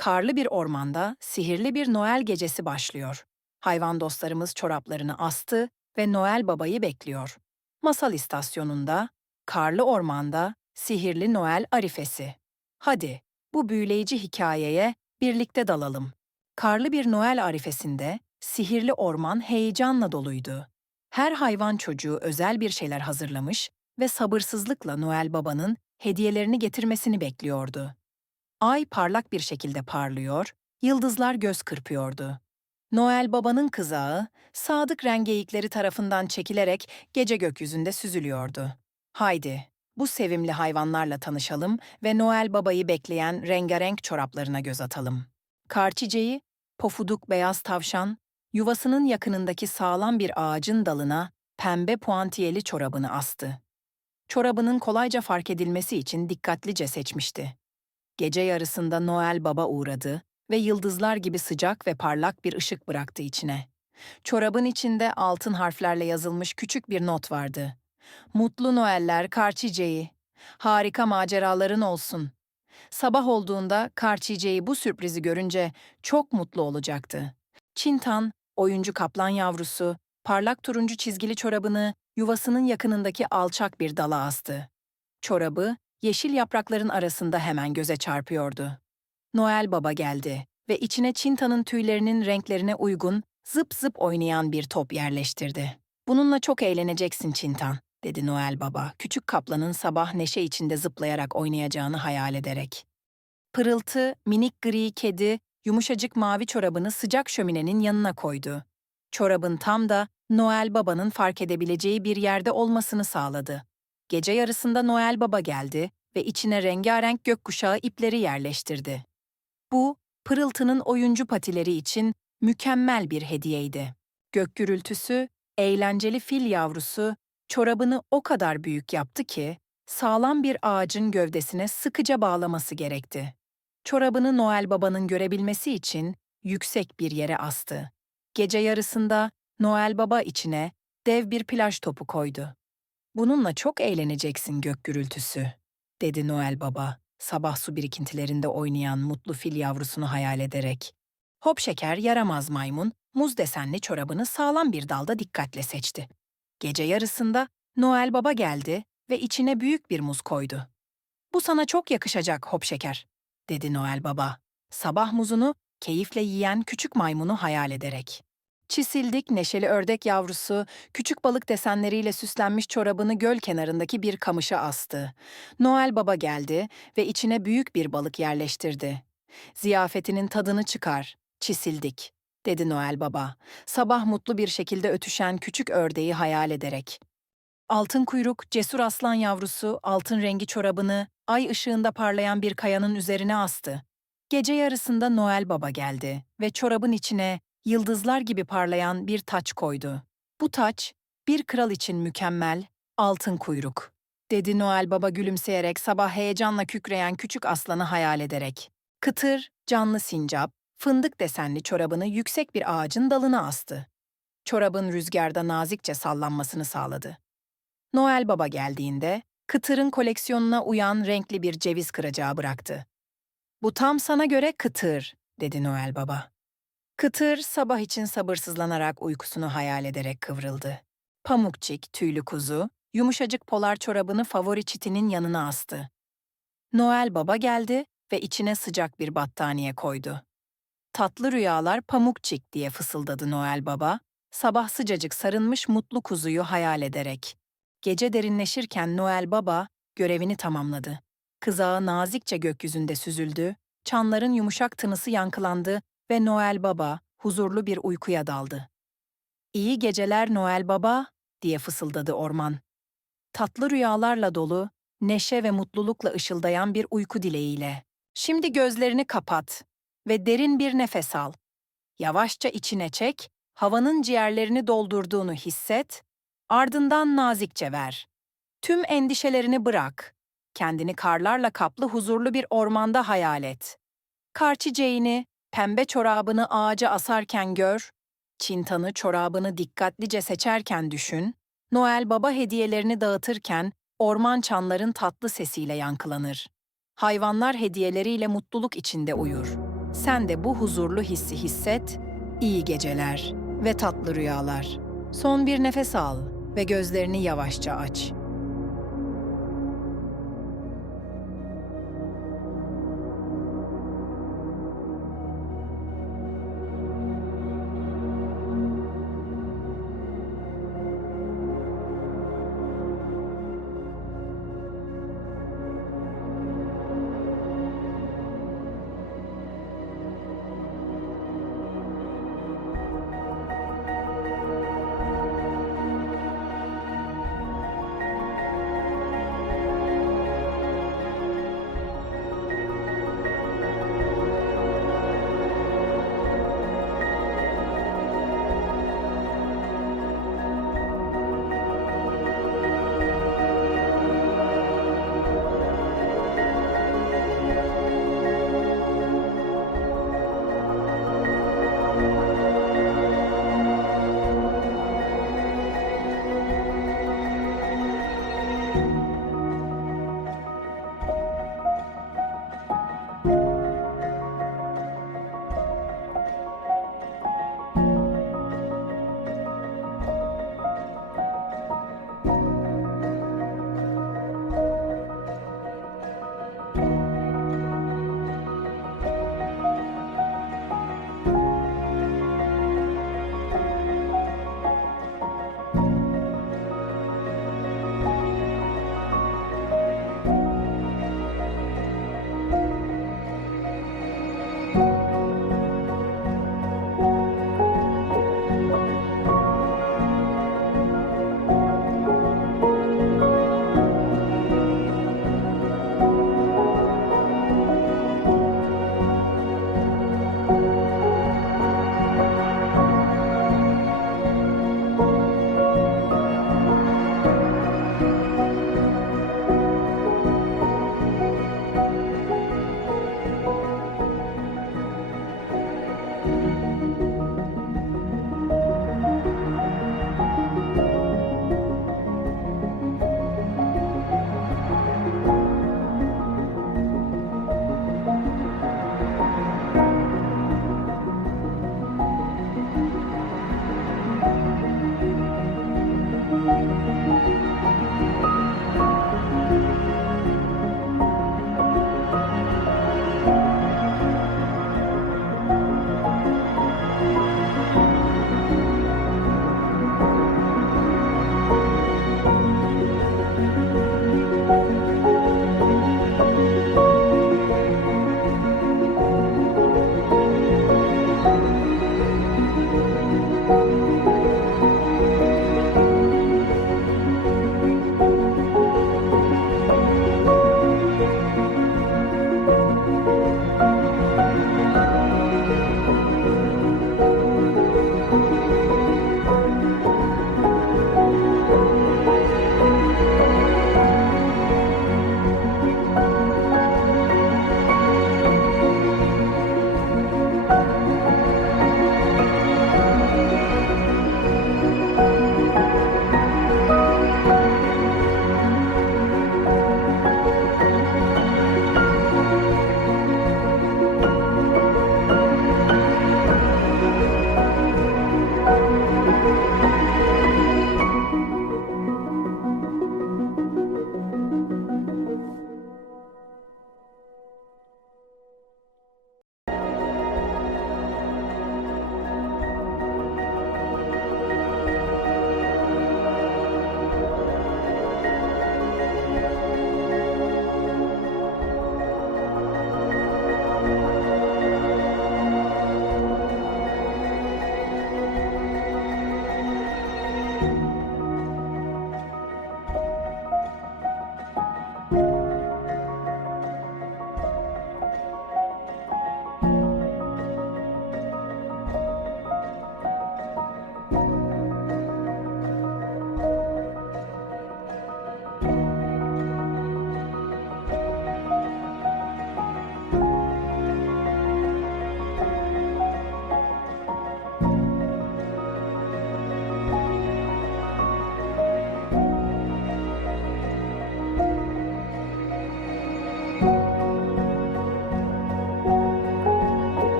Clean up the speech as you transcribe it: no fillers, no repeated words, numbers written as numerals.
Karlı bir ormanda sihirli bir Noel gecesi başlıyor. Hayvan dostlarımız çoraplarını astı ve Noel Baba'yı bekliyor. Masal İstasyonu'nda, Karlı Ormanda Sihirli Noel Arifesi. Hadi, bu büyüleyici hikayeye birlikte dalalım. Karlı bir Noel arifesinde sihirli orman heyecanla doluydu. Her hayvan çocuğu özel bir şeyler hazırlamış ve sabırsızlıkla Noel Baba'nın hediyelerini getirmesini bekliyordu. Ay parlak bir şekilde parlıyor, yıldızlar göz kırpıyordu. Noel Baba'nın kızağı, sadık rengeyikleri tarafından çekilerek gece gökyüzünde süzülüyordu. Haydi, bu sevimli hayvanlarla tanışalım ve Noel Baba'yı bekleyen rengarenk çoraplarına göz atalım. Karçiceği, pofuduk beyaz tavşan, yuvasının yakınındaki sağlam bir ağacın dalına pembe puantiyeli çorabını astı. Çorabının kolayca fark edilmesi için dikkatlice seçmişti. Gece yarısında Noel Baba uğradı ve yıldızlar gibi sıcak ve parlak bir ışık bıraktı içine. Çorabın içinde altın harflerle yazılmış küçük bir not vardı. Mutlu Noeller Karçiceği. Harika maceraların olsun. Sabah olduğunda Karçiceği bu sürprizi görünce çok mutlu olacaktı. Çintan, oyuncu kaplan yavrusu, parlak turuncu çizgili çorabını yuvasının yakınındaki alçak bir dala astı. Çorabı, yeşil yaprakların arasında hemen göze çarpıyordu. Noel Baba geldi ve içine Çinta'nın tüylerinin renklerine uygun, zıp zıp oynayan bir top yerleştirdi. "Bununla çok eğleneceksin Çintan," dedi Noel Baba, küçük kaplanın sabah neşe içinde zıplayarak oynayacağını hayal ederek. Pırıltı, minik gri kedi, yumuşacık mavi çorabını sıcak şöminenin yanına koydu. Çorabın tam da Noel Baba'nın fark edebileceği bir yerde olmasını sağladı. Gece yarısında Noel Baba geldi ve içine rengarenk gökkuşağı ipleri yerleştirdi. Bu, pırıltının oyuncu patileri için mükemmel bir hediyeydi. Gök gürültüsü, eğlenceli fil yavrusu, çorabını o kadar büyük yaptı ki, sağlam bir ağacın gövdesine sıkıca bağlaması gerekti. Çorabını Noel Baba'nın görebilmesi için yüksek bir yere astı. Gece yarısında Noel Baba içine dev bir plaj topu koydu. "Bununla çok eğleneceksin gök gürültüsü," dedi Noel Baba, sabah su birikintilerinde oynayan mutlu fil yavrusunu hayal ederek. Hop şeker yaramaz maymun, muz desenli çorabını sağlam bir dalda dikkatle seçti. Gece yarısında Noel Baba geldi ve içine büyük bir muz koydu. "Bu sana çok yakışacak hop şeker," dedi Noel Baba, sabah muzunu keyifle yiyen küçük maymunu hayal ederek. Çisildik neşeli ördek yavrusu, küçük balık desenleriyle süslenmiş çorabını göl kenarındaki bir kamışa astı. Noel Baba geldi ve içine büyük bir balık yerleştirdi. "Ziyafetinin tadını çıkar, çisildik," dedi Noel Baba, sabah mutlu bir şekilde ötüşen küçük ördeği hayal ederek. Altın kuyruk, cesur aslan yavrusu, altın rengi çorabını ay ışığında parlayan bir kayanın üzerine astı. Gece yarısında Noel Baba geldi ve çorabın içine yıldızlar gibi parlayan bir taç koydu. "Bu taç, bir kral için mükemmel, altın kuyruk," dedi Noel Baba gülümseyerek sabah heyecanla kükreyen küçük aslanı hayal ederek. Kıtır, canlı sincap, fındık desenli çorabını yüksek bir ağacın dalına astı. Çorabın rüzgarda nazikçe sallanmasını sağladı. Noel Baba geldiğinde, Kıtır'ın koleksiyonuna uyan renkli bir ceviz kıracağı bıraktı. "Bu tam sana göre Kıtır," dedi Noel Baba. Kıtır, sabah için sabırsızlanarak uykusunu hayal ederek kıvrıldı. Pamukçik, tüylü kuzu, yumuşacık polar çorabını favori çitinin yanına astı. Noel Baba geldi ve içine sıcak bir battaniye koydu. "Tatlı rüyalar Pamukçik," diye fısıldadı Noel Baba, sabah sıcacık sarılmış mutlu kuzuyu hayal ederek. Gece derinleşirken Noel Baba görevini tamamladı. Kızağı nazikçe gökyüzünde süzüldü, çanların yumuşak tınısı yankılandı ve Noel Baba huzurlu bir uykuya daldı. "İyi geceler Noel Baba," diye fısıldadı orman. Tatlı rüyalarla dolu, neşe ve mutlulukla ışıldayan bir uyku dileğiyle. "Şimdi gözlerini kapat ve derin bir nefes al. Yavaşça içine çek, havanın ciğerlerini doldurduğunu hisset, ardından nazikçe ver. Tüm endişelerini bırak. Kendini karlarla kaplı huzurlu bir ormanda hayal et. Kar çiçeğini, pembe çorabını ağaca asarken gör, çintanı çorabını dikkatlice seçerken düşün, Noel Baba hediyelerini dağıtırken orman çanların tatlı sesiyle yankılanır. Hayvanlar hediyeleriyle mutluluk içinde uyur. Sen de bu huzurlu hissi hisset, iyi geceler ve tatlı rüyalar. Son bir nefes al ve gözlerini yavaşça aç.